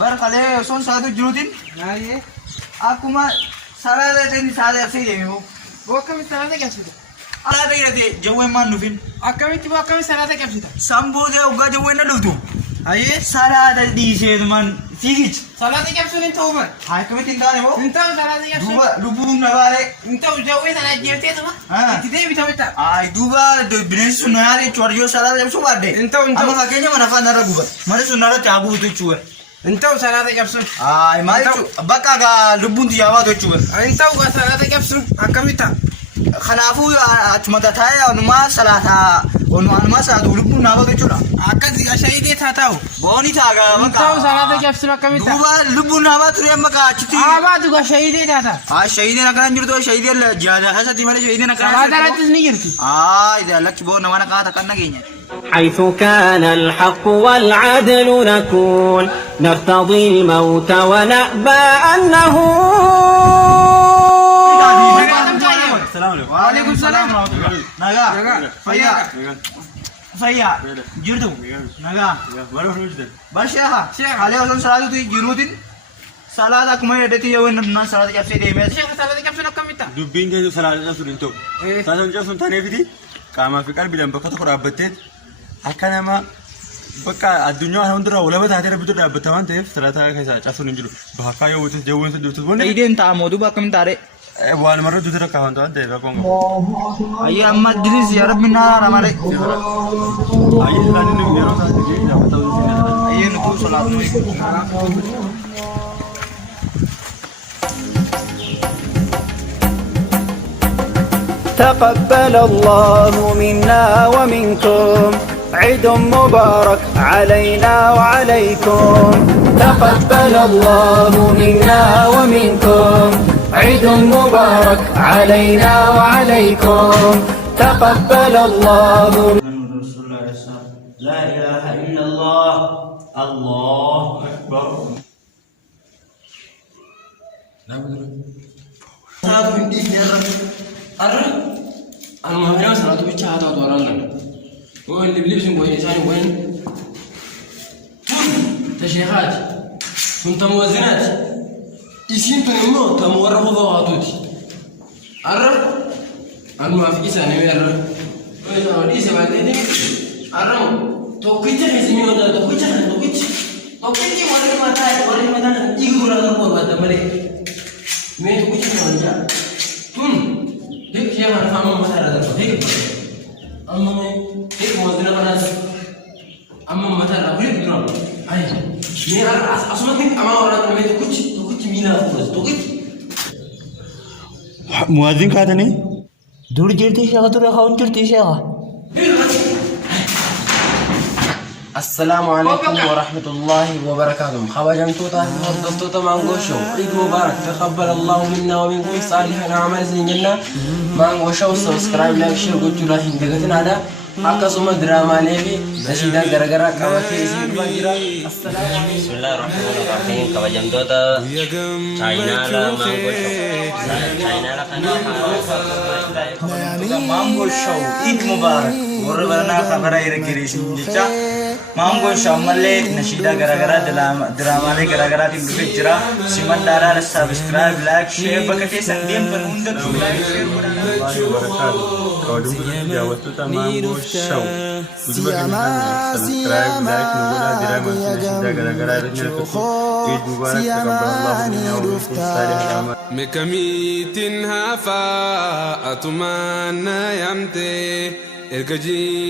bar kale son satu jurutin. Nari. Aku mah salah ada ni salah sih deh. Wo kami salada capsida. Ala ada ya deh jauh emang nufin. Kami salada capsida. Sambo deh uga jauh enak dulu. Aye salah ada di sini teman. Sigit. Salada capsida itu apa? Hai kami tinggal ni bo. Entah salada capsida. Dua lubung nabare. Entah jauh salada jerte tu mah. Ah. Tidak bisa betul. Ay dua bisnes sunari chorjo salah jam subar deh. Entah. Ama kakeknya mana fana ragu ba. Mana sunara cabu tu cuba. Entah salada capsida. Ay mari cu. Baka ga lubung tu jawa tu cuba. Entah gua salada capsida. Kami tak. Khanafu cuma tataya onuma salata onuma sa lubung nawa tu cuba. Akan jika syahid tak tahu. Boni taga maka. Entah salada capsida kami tak. Dua lubung nawa tu yang maka citi. Apa tu gua syahid tak tahu. Ah syahid nak kan juru tu syahid lah jaga hasa timare syahid nak kan. Salada ratus ni jerti. Ah ida lak bo nawa nak kata kan naginya. حيث كان الحق والعدل نكون نرتضي الموت ونأبى أنه Waalaikumsalam. Naga. Faya. Faya. Jurdu. Naga. Barsha. Hale orang salah tu jurutin. Salah tak kemana ada tu yang nak salah tak capsida emas. Salada capsida kami tak. Dubin ke salada surin tu. Salah macam sultan evidi. Kama fikar bilang bakat aku rabatet. Akan nama baka adunya orang tu rawlah betul ada betul rabat teman tu salada kaisa casurin julu. Bahkan yang itu jauh itu tu pun. Iden tak mau tu bakam tarik. Bukan maru tu terus kawan tu ada bakong. Ayah amat jenis ziarah mina ramai. Ayah lagi ni biar orang tu dia dapat tahu sini. Ayah nuku salat nu. تقبل الله منا ومنكم عيد مبارك علينا وعليكم تقبل الله منا ومنكم عيد مبارك علينا وعليكم تقبل الله لا إله إلا الله الله أكبر Satu di dalam Arra, almahnya salatu bicara atau orang lain. Oh, اللي بلبسهم وين ثاني وين؟ تشيخات، كنت موازنات، يسين تنمو تمورة خضواتوتي. Arra, الموافق إنسان يمر. وين هذا إنسان بعدين؟ Arra, توقيته هزيمي ولا توقيته ولا ما تاي ولا ما تاي يقول هذا هو هذا مري. मैं तो कुछ नहीं समझा तुम देख क्या हमारा काम बता रहा था ठीक अम्मा मैं एक मौजूदा बना अम्मा बता रहा हूँ बिल्कुल आई मैं असमत नहीं अम्मा और रात में तो कुछ मीना तो कुछ मुआजिन कहा था नहीं? दूर जर्ती शाह तो रखा उन जर्ती Shah Assalamualaikum warahmatullahi wabarakatuh. Khawajan tuta hafdal tuta mango show. Eid Mubarak. Taqabbalallahu minna wa minkum salihan a'mal sinjana. Mango show subscribe like share gochula hindegatin ada. Akka suma drama levi nasida gara-gara kawati isi banjira. Assalamualaikum. Bismillahirrahmanirrahim. Kawajam tuta China la mango show. China la kana Mango show Eid Mubarak. Orang mana khabar air kiri sinjica. Mango show malle nasida gara-gara drama le gara-gara tim picture. Siman dara subscribe like share bakatnya sendiri penunda like share. Kau dulu dia waktu tu mango show. Tujuh bagaimana subscribe like nubula dirama sudah gara-gara ada tu. Eid Mubarak taqabbalallahu minna wa minkum salihan a'mal. مكميتها فأتمنى يمتي الكجي